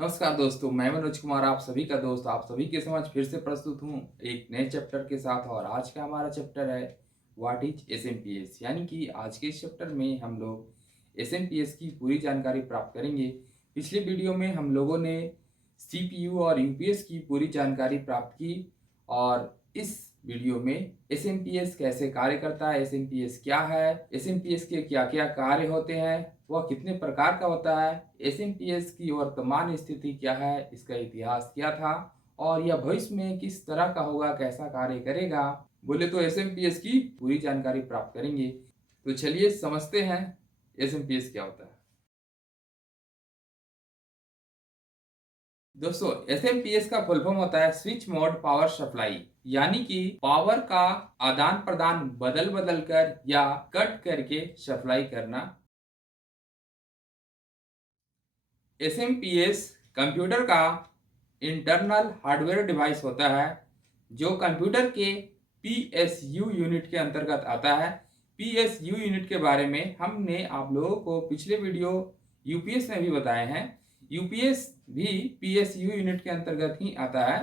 नमस्कार दोस्तों, मैं मनोज कुमार आप सभी का दोस्त आप सभी के समझ फिर से प्रस्तुत हूँ एक नए चैप्टर के साथ। और आज का हमारा चैप्टर है व्हाट इज एसएमपीएस। यानी कि आज के इस चैप्टर में हम लोग एसएमपीएस की पूरी जानकारी प्राप्त करेंगे। पिछले वीडियो में हम लोगों ने सीपीयू और यूपीएस की पूरी जानकारी प्राप्त की और इस वीडियो में एसएमपीएस कैसे कार्य करता है, एसएमपीएस क्या है, एसएमपीएस के क्या क्या कार्य होते हैं, वह कितने प्रकार का होता है, एसएमपीएस की वर्तमान स्थिति क्या है, इसका इतिहास क्या था और यह भविष्य में किस तरह का होगा, कैसा कार्य करेगा, बोले तो एसएमपीएस की पूरी जानकारी प्राप्त करेंगे। तो चलिए समझते हैं एसएमपीएस क्या होता है। दोस्तों, एसएमपीएस का फुल फॉर्म होता है स्विच मोड पावर सप्लाई। यानी कि पावर का आदान प्रदान बदल बदल कर या कट करके सप्लाई करना। एसएमपीएस कंप्यूटर का इंटरनल हार्डवेयर डिवाइस होता है जो कंप्यूटर के पीएसयू यूनिट के अंतर्गत आता है। पीएसयू यूनिट के बारे में हमने आप लोगों को पिछले वीडियो यूपीएस में भी बताए हैं। यूपीएस भी पीएसयू यूनिट के अंतर्गत ही आता है।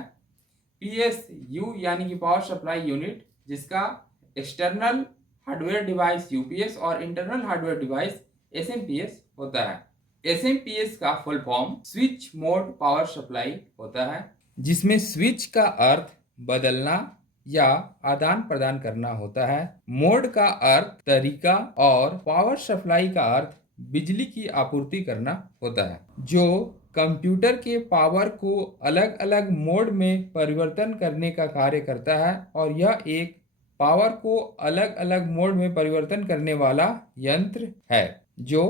पीएसयू यानी कि पावर सप्लाई यूनिट, जिसका एक्सटर्नल हार्डवेयर डिवाइस यूपीएस और इंटरनल हार्डवेयर डिवाइस एसएमपीएस होता है। एसएमपीएस का full form switch mode power supply होता है, जिसमें स्विच का अर्थ बदलना या आदान प्रदान करना होता है। मोड का अर्थ तरीका और पावर सप्लाई का अर्थ बिजली की आपूर्ति करना होता है, जो कंप्यूटर के पावर को अलग अलग मोड में परिवर्तन करने का कार्य करता है। और यह एक पावर को अलग अलग मोड में परिवर्तन करने वाला यंत्र है जो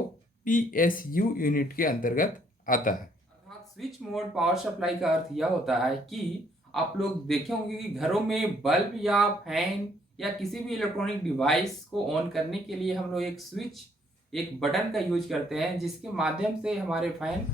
पीएसयू यूनिट के अंतर्गत आता है। अर्थात स्विच मोड पावर सप्लाई का अर्थ यह होता है कि आप लोग देखे होंगे कि घरों में बल्ब या फैन या किसी भी इलेक्ट्रॉनिक डिवाइस को ऑन करने के लिए हम लोग एक स्विच, एक बटन का यूज करते हैं, जिसके माध्यम से हमारे फैन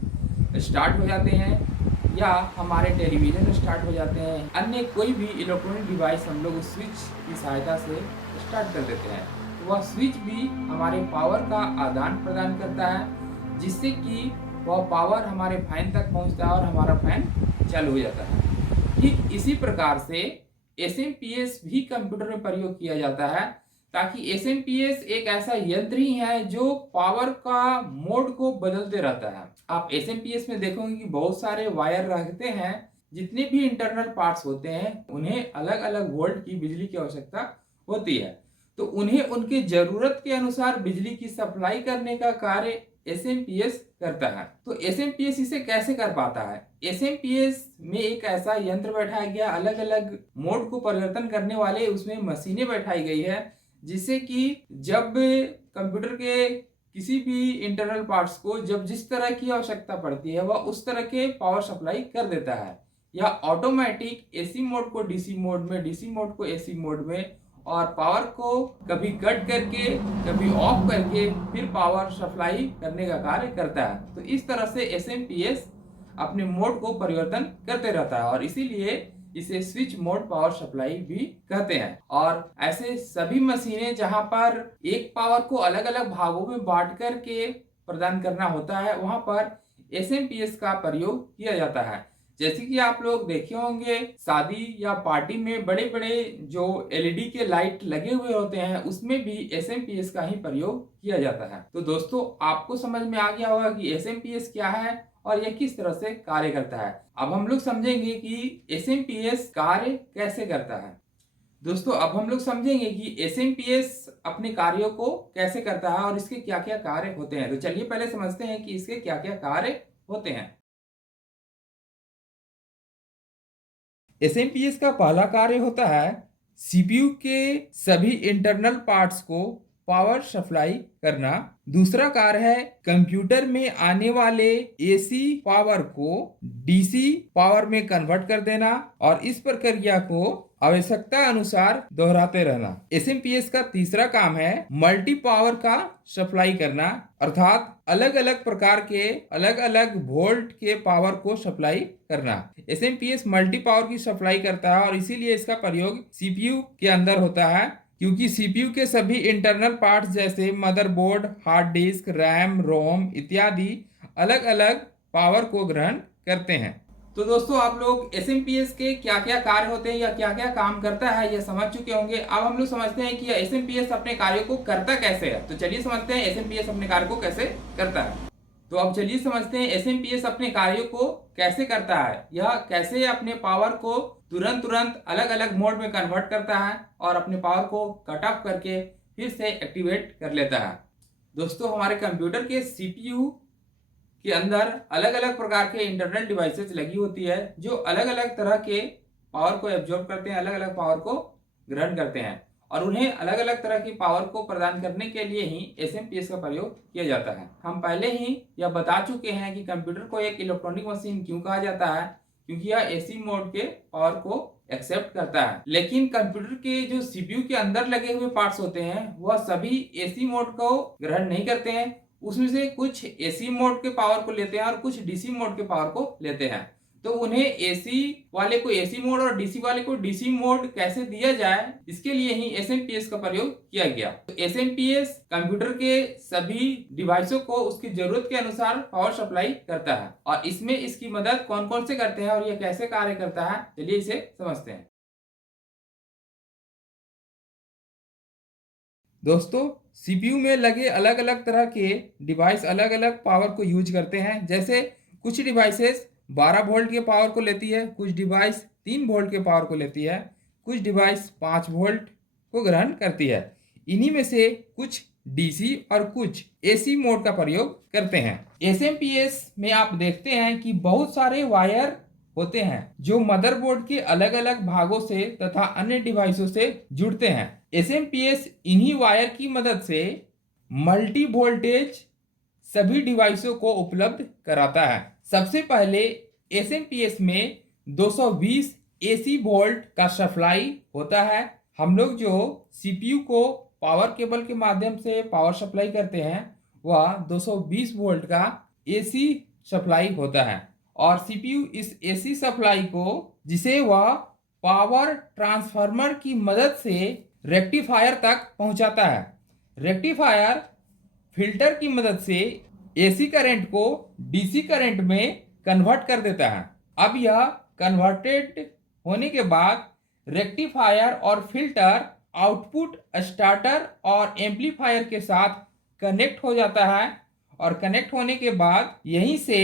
स्टार्ट हो जाते हैं या हमारे टेलीविज़न स्टार्ट हो जाते हैं। अन्य कोई भी इलेक्ट्रॉनिक डिवाइस हम लोग उस स्विच की सहायता से स्टार्ट कर देते हैं। तो वह स्विच भी हमारे पावर का आदान प्रदान करता है, जिससे कि वह पावर हमारे फैन तक पहुंचता है और हमारा फैन चालू हो जाता है। ठीक इसी प्रकार से एसएमपीएस भी कंप्यूटर में प्रयोग किया जाता है, ताकि एसएमपीएस एक ऐसा यंत्र ही है जो पावर का मोड को बदलते रहता है। आप एसएमपीएस में देखोगे कि बहुत सारे वायर रखते हैं। जितने भी इंटरनल पार्ट्स होते हैं उन्हें अलग अलग वोल्ट की बिजली की आवश्यकता होती है, तो उन्हें उनके जरूरत के अनुसार बिजली की सप्लाई करने का कार्य एसएमपीएस करता है। तो एसएमपीएस इसे कैसे कर पाता है? एसएमपीएस में एक ऐसा यंत्र बैठाया गया, अलग अलग मोड को परिवर्तन करने वाले उसमें मशीनें बैठाई गई है, जिससे कि जब कंप्यूटर के किसी भी इंटरनल पार्ट्स को जब जिस तरह की आवश्यकता पड़ती है वह उस तरह के पावर सप्लाई कर देता है। या ऑटोमेटिक एसी मोड को डीसी मोड में, डीसी मोड को एसी मोड में, और पावर को कभी कट करके कभी ऑफ करके फिर पावर सप्लाई करने का कार्य करता है। तो इस तरह से एसएमपीएस अपने मोड को परिवर्तन करते रहता है और इसीलिए इसे स्विच मोड पावर सप्लाई भी कहते हैं। और ऐसे सभी मशीनें जहां पर एक पावर को अलग अलग भागों में बांट करके प्रदान करना होता है, वहां पर एसएमपीएस का प्रयोग किया जाता है। जैसे कि आप लोग देखे होंगे शादी या पार्टी में बड़े बड़े जो एलईडी के लाइट लगे हुए होते हैं, उसमें भी एसएमपीएस का ही प्रयोग किया जाता है। तो दोस्तों, आपको समझ में आ गया होगा कि एसएमपीएस क्या है और यह किस तरह से कार्य करता है। अब हम लोग समझेंगे कि एसएमपीएस कार्य कैसे करता है। दोस्तों, अब हम लोग समझेंगे कि एसएमपीएस अपने कार्यों को कैसे करता है और इसके क्या क्या कार्य होते हैं। तो चलिए पहले समझते हैं कि इसके क्या क्या कार्य होते हैं। एसएमपीएस का पहला कार्य होता है सीपीयू के सभी इंटरनल पार्ट्स को पावर सप्लाई करना। दूसरा कार्य है कंप्यूटर में आने वाले एसी पावर को डीसी पावर में कन्वर्ट कर देना और इस प्रक्रिया को आवश्यकता अनुसार दोहराते रहना। एसएमपीएस का तीसरा काम है मल्टी पावर का सप्लाई करना, अर्थात अलग अलग प्रकार के अलग अलग वोल्ट के पावर को सप्लाई करना। एसएमपीएस मल्टी पावर की सप्लाई करता है और इसीलिए इसका प्रयोग सीपीयू के अंदर होता है, क्योंकि सीपीयू के सभी इंटरनल पार्ट्स जैसे मदरबोर्ड, हार्ड डिस्क, रैम, रोम इत्यादि अलग अलग पावर को ग्रहण करते हैं। तो दोस्तों आप लोग SMPS के क्या क्या कार्य होते हैं या क्या क्या काम करता है यह समझ चुके होंगे। अब हम लोग समझते हैं कि यह SMPS अपने कार्य को करता कैसे है। तो चलिए समझते हैं SMPS अपने कार्य को कैसे करता है। तो अब चलिए समझते हैं SMPS अपने कार्यों को कैसे करता है। यह कैसे अपने पावर को तुरंत तुरंत अलग अलग मोड में कन्वर्ट करता है और अपने पावर को कट ऑफ करके फिर से एक्टिवेट कर लेता है। दोस्तों हमारे कंप्यूटर के CPU के अंदर अलग अलग प्रकार के इंटरनल डिवाइसेस लगी होती है जो अलग अलग तरह के पावर को एब्जॉर्ब करते हैं, अलग अलग पावर को ग्रहण करते हैं और उन्हें अलग अलग तरह की पावर को प्रदान करने के लिए ही SMPS का प्रयोग किया जाता है। हम पहले ही यह बता चुके हैं कि कंप्यूटर को एक इलेक्ट्रॉनिक मशीन क्यों कहा जाता है, क्योंकि यह AC मोड के पावर को एक्सेप्ट करता है। लेकिन कंप्यूटर के जो CPU के अंदर लगे हुए पार्ट्स होते हैं वह सभी AC मोड को ग्रहण नहीं करते हैं। उसमें से कुछ AC मोड के पावर को लेते हैं और कुछ DC मोड के पावर को लेते हैं। तो उन्हें AC वाले को AC मोड और DC वाले को DC मोड कैसे दिया जाए, इसके लिए ही SMPS का प्रयोग किया गया। तो SMPS कंप्यूटर के सभी डिवाइसों को उसकी जरूरत के अनुसार पावर सप्लाई करता है और इसमें इसकी मदद कौन कौन से करते हैं और यह कैसे कार्य करता है, चलिए इसे समझते हैं। दोस्तों CPU में लगे अलग अलग तरह के डिवाइस अलग अलग पावर को यूज करते हैं। जैसे कुछ डिवाइसेस 12 वोल्ट के पावर को लेती है, कुछ डिवाइस 3 वोल्ट के पावर को लेती है, कुछ डिवाइस 5 वोल्ट को ग्रहण करती है। इन्हीं में से कुछ DC और कुछ AC मोड का प्रयोग करते हैं। SMPS में आप देखते हैं कि बहुत सारे वायर होते हैं जो मदरबोर्ड के अलग अलग भागों से तथा अन्य डिवाइसों से जुड़ते हैं। SMPS इन्हीं वायर की मदद से मल्टी वोल्टेज सभी डिवाइसों को उपलब्ध कराता है। सबसे पहले SMPS में 220 AC वोल्ट का सप्लाई होता है। हम लोग जो CPU को पावर केबल के माध्यम से पावर सप्लाई करते हैं वह 220 वोल्ट का AC सप्लाई होता है और CPU इस AC सप्लाई को, जिसे वह पावर ट्रांसफार्मर की मदद से रेक्टिफायर तक पहुंचाता है। रेक्टिफायर फिल्टर की मदद से AC करंट को DC करंट में कन्वर्ट कर देता है। अब यह कन्वर्टेड होने के बाद रेक्टिफायर और फिल्टर आउटपुट स्टार्टर और एम्पलीफायर के साथ कनेक्ट हो जाता है और कनेक्ट होने के बाद यहीं से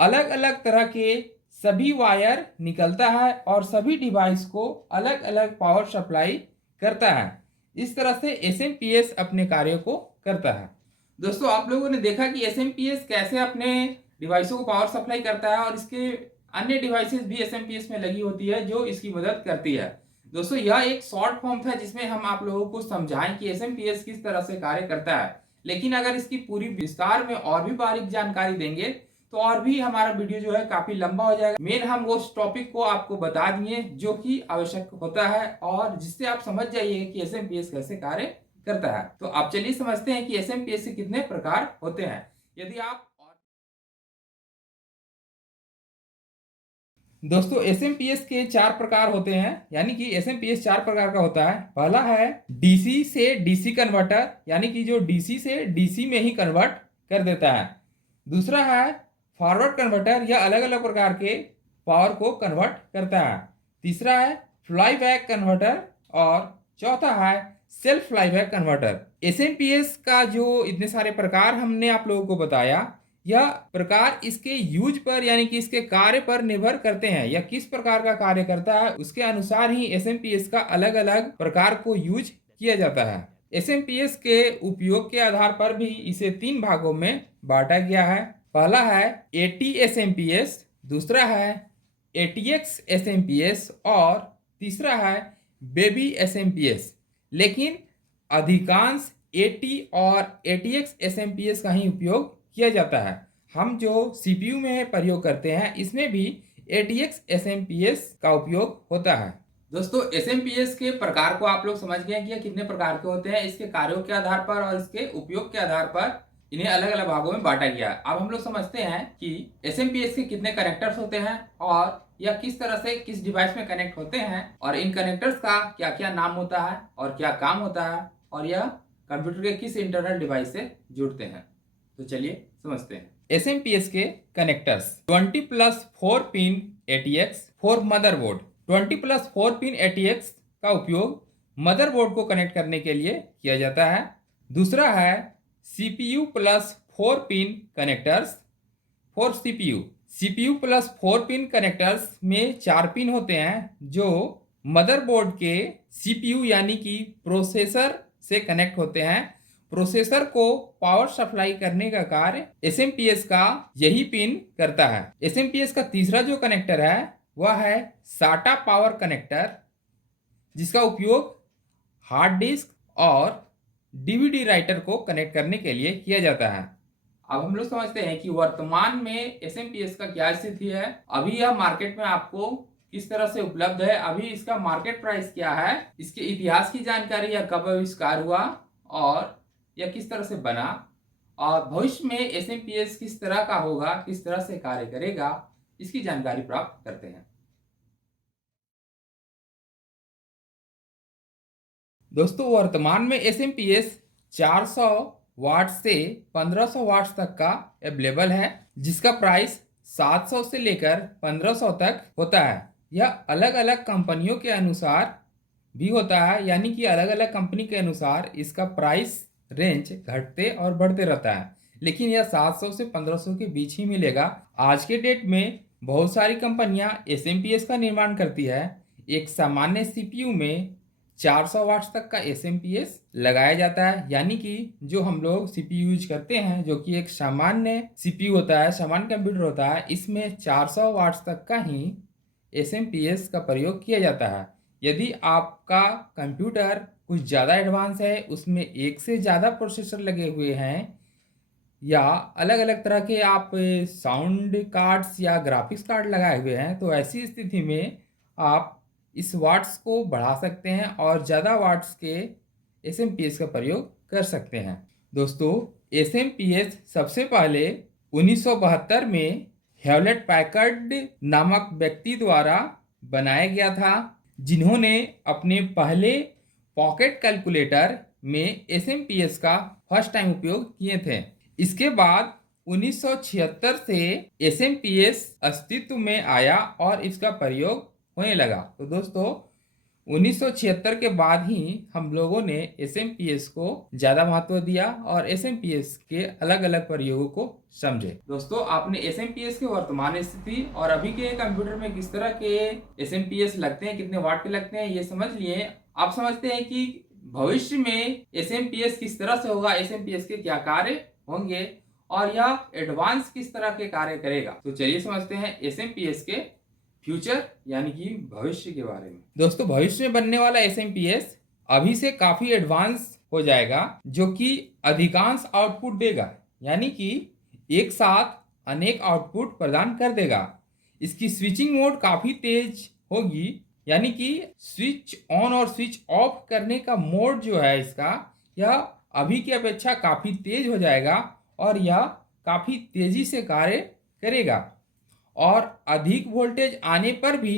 अलग अलग तरह के सभी वायर निकलता है और सभी डिवाइस को अलग अलग पावर सप्लाई करता है। इस तरह से SMPS अपने कार्य को करता है। दोस्तों आप लोगों ने देखा कि SMPS कैसे अपने डिवाइसों को पावर सप्लाई करता है और इसके अन्य डिवाइसेस भी SMPS में लगी होती है जो इसकी मदद करती है। दोस्तों यह एक शॉर्ट फॉर्म था जिसमें हम आप लोगों को समझाएं कि SMPS किस तरह से कार्य करता है, लेकिन अगर इसकी पूरी विस्तार में और भी बारीक जानकारी देंगे तो और भी हमारा वीडियो जो है काफी लंबा हो जाएगा। मेन हम उस टॉपिक को आपको बता दिए जो कि आवश्यक होता है और जिससे आप समझ जाइए कि SMPS कैसे कार्य करता है। तो आप चलिए समझते हैं कि SMPS के कितने प्रकार होते हैं। यदि आप दोस्तों SMPS के 4 प्रकार होते हैं, यानी कि SMPS 4 प्रकार का होता है। पहला है DC से DC कन्वर्टर, यानी कि जो DC से DC में ही कन्वर्ट कर देता है। दूसरा है फॉरवर्ड कन्वर्टर, यह अलग अलग प्रकार के पावर को कन्वर्ट करता है। तीसरा है फ्लाईबैक कन्वर्टर और चौथा है सेल्फ फ्लाईबैक कन्वर्टर। SMPS का जो इतने सारे प्रकार हमने आप लोगों को बताया, यह प्रकार इसके यूज पर यानी कि इसके कार्य पर निर्भर करते हैं। यह किस प्रकार का कार्य करता है उसके अनुसार ही SMPS का अलग अलग प्रकार को यूज किया जाता है। SMPS के उपयोग के आधार पर भी इसे 3 भागों में बांटा गया है। पहला है AT-SMPS, दूसरा है ATX SMPS और तीसरा है बेबी SMPS। लेकिन अधिकांश AT और ATX SMPS का ही उपयोग किया जाता है। हम जो CPU में प्रयोग करते हैं इसमें भी ATX SMPS का उपयोग होता है। दोस्तों SMPS के प्रकार को आप लोग समझ गए कि ये कितने प्रकार के होते हैं। इसके कार्यों के आधार पर और इसके उपयोग के आधार पर इन्हें अलग अलग भागों में बांटा गया है। अब हम लोग समझते हैं कि SMPS के कितने कनेक्टर्स होते हैं और यह किस तरह से किस डिवाइस में कनेक्ट होते हैं और इन कनेक्टर्स का क्या क्या नाम होता है और क्या काम होता है और यह कंप्यूटर के किस इंटरनल डिवाइस से जुड़ते हैं। तो चलिए समझते हैं। SMPS के connectors 20+4 pin ATX for motherboard. 20+4 pin ATX का उपयोग मदरबोर्ड को कनेक्ट करने के लिए किया जाता है। दूसरा है CPU+4 pin connectors for CPU। CPU+4 pin connectors में 4 पिन होते हैं जो मदरबोर्ड के CPU यानी कि प्रोसेसर से कनेक्ट होते हैं। प्रोसेसर को पावर सप्लाई करने का कार्य SMPS का यही पिन करता है। SMPS का तीसरा जो कनेक्टर है वह है SATA पावर कनेक्टर, जिसका उपयोग हार्ड डिस्क और DVD राइटर को कनेक्ट करने के लिए किया जाता है। अब हम लोग समझते हैं कि वर्तमान में SMPS का क्या स्थिति है। अभी यह मार्केट में आपको किस तरह से उपलब्ध है, अभी इसका मार्केट प्राइस क्या है, इसके इतिहास की जानकारी, यह कब आविष्कार हुआ और यह किस तरह से बना, और भविष्य में SMPS किस तरह का होगा, किस तरह से कार्य करेगा, इसकी जानकारी प्राप्त करते हैं। दोस्तों, वर्तमान में SMPS 400 वाट से 1500 वाट तक का अवेलेबल है, जिसका प्राइस 700 से लेकर 1500 तक होता है। यह अलग अलग कंपनियों के अनुसार भी होता है, यानी कि अलग अलग कंपनी के अनुसार इसका प्राइस रेंज घटते और बढ़ते रहता है, लेकिन यह 700 से 1500 के बीच ही मिलेगा। आज के डेट में बहुत सारी कंपनियां SMPS का निर्माण करती है। एक सामान्य CPU में 400 वाट तक का SMPS लगाया जाता है, यानी कि जो हम लोग CPU यूज करते हैं, जो कि एक सामान्य CPU होता है, सामान्य कंप्यूटर होता है, इसमें 400 वाट तक का ही SMPS का प्रयोग किया जाता है। यदि आपका कंप्यूटर कुछ ज़्यादा एडवांस है, उसमें एक से ज़्यादा प्रोसेसर लगे हुए हैं, या अलग अलग तरह के आप साउंड कार्ड्स या ग्राफिक्स कार्ड लगाए हुए हैं, तो ऐसी स्थिति में आप इस वाट्स को बढ़ा सकते हैं और ज़्यादा वाट्स के SMPS का प्रयोग कर सकते हैं। दोस्तों, SMPS सबसे पहले 1972 में हेवलेट पैकर्ड नामक व्यक्ति द्वारा बनाया गया था, जिन्होंने अपने पहले पॉकेट कैलकुलेटर में SMPS का फर्स्ट टाइम उपयोग किए थे। इसके बाद 1976 से SMPS अस्तित्व में आया और इसका प्रयोग होने लगा। तो दोस्तों, 1976 के बाद ही हम लोगों ने SMPS को ज़्यादा महत्व दिया और SMPS के अलग अलग प्रयोगों को समझे। दोस्तों, आपने SMPS के वर्तमान स्थिति और अभी के कंप्यूटर में किस तरह के SMPS लगते हैं, कितने वाट के लगते हैं, ये समझ लिए। आप समझते हैं कि भविष्य में SMPS किस तरह से होगा, SMPS के क्या कार्य होंगे और यह एडवांस किस तरह के कार्य करेगा। तो चलिए समझते हैं SMPS के फ्यूचर यानी कि भविष्य के बारे में। दोस्तों, भविष्य में बनने वाला SMPS अभी से काफी एडवांस हो जाएगा, जो कि अधिकांश आउटपुट देगा, यानी कि एक साथ अनेक आउटपुट प्रदान कर देगा। इसकी स्विचिंग मोड काफी तेज होगी, यानी कि स्विच ऑन और स्विच ऑफ करने का मोड जो है इसका, यह अभी की अपेक्षा काफी तेज हो जाएगा और यह काफी तेजी से कार्य करेगा और अधिक वोल्टेज आने पर भी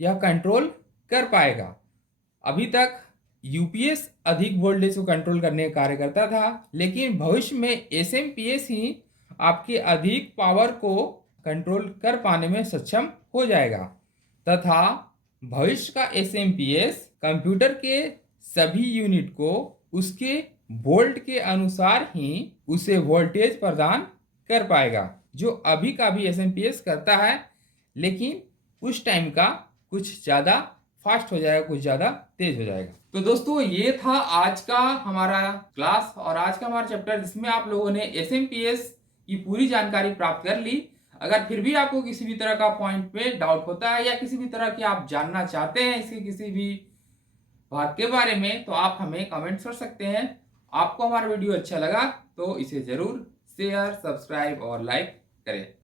यह कंट्रोल कर पाएगा। अभी तक UPS अधिक वोल्टेज को कंट्रोल करने का कार्य करता था, लेकिन भविष्य में SMPS ही आपके अधिक पावर को कंट्रोल कर पाने में सक्षम हो जाएगा तथा भविष्य का SMPS कंप्यूटर के सभी यूनिट को उसके वोल्ट के अनुसार ही उसे वोल्टेज प्रदान कर पाएगा, जो अभी का भी SMPS करता है, लेकिन कुछ टाइम का कुछ ज़्यादा फास्ट हो जाएगा, कुछ ज़्यादा तेज हो जाएगा। तो दोस्तों, ये था आज का हमारा क्लास और आज का हमारा चैप्टर, जिसमें आप लोगों ने SMPS की पूरी जानकारी प्राप्त कर ली। अगर फिर भी आपको किसी भी तरह का पॉइंट पे डाउट होता है या किसी भी तरह की आप जानना चाहते हैं इसके किसी भी बात के बारे में, तो आप हमें कमेंट्स कर सकते हैं। आपको हमारा वीडियो अच्छा लगा तो इसे ज़रूर शेयर, सब्सक्राइब और लाइक करें।